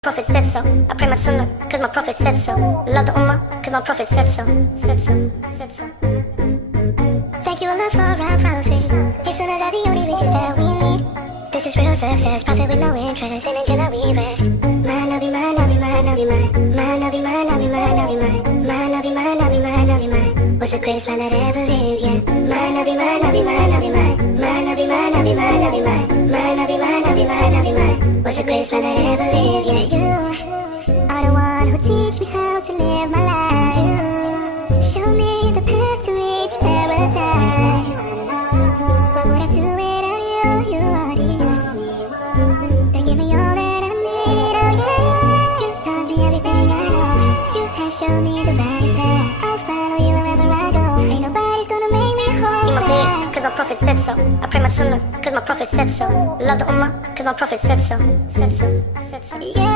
Prophet said so. I pray my sunnah, cause my prophet said so. Love the ummah, cause my prophet said so. Said so, said so. Thank you Allah for our prophet. His sunnahs are the only riches that we need. This is real success, prophet with no interest. In Jannah we rest. My Nabi, my Nabi, my Nabi, my Nabi, my Nabi, my Nabi, my Nabi, my Nabi, my Nabi, my was the greatest man that ever lived, yeah. My Nabi, my Nabi, my Nabi, my Nabi, my Nabi, my Nabi, my Nabi, my Nabi, my Nabi, my was the greatest man that ever lived, yeah. You are the one who teach me how to live my life. You show me the path to reach paradise. What would I do without you? You are the only one that give me all that I need, oh yeah. You taught me everything I know. You have shown me the right path. I'll follow you wherever I go. Ain't nobody's gonna make me hold see my back. Cause my prophet said so. I pray my sunnah, cause my prophet said so. Love the ummah, cause my prophet said so. Said so, said so. Yeah.